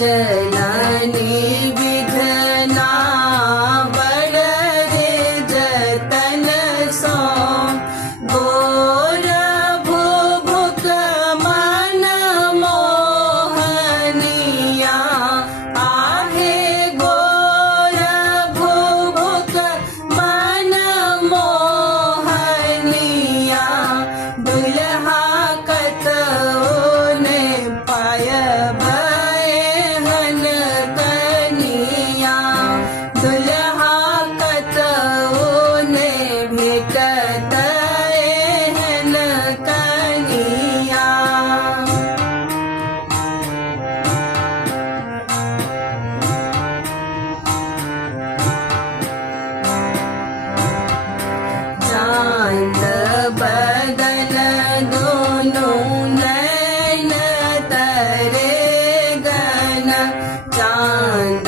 चलनी विधना बड़ रे जतन सो गोर भुभुक मन मोहनिया आहे गोर भुभुक मन मोहनिया दुल्हा कतने पाय भयन कनिया दुल्हा कतने भेटत एहन कनिया चांद बदन दोनों नैन तरे गन चांद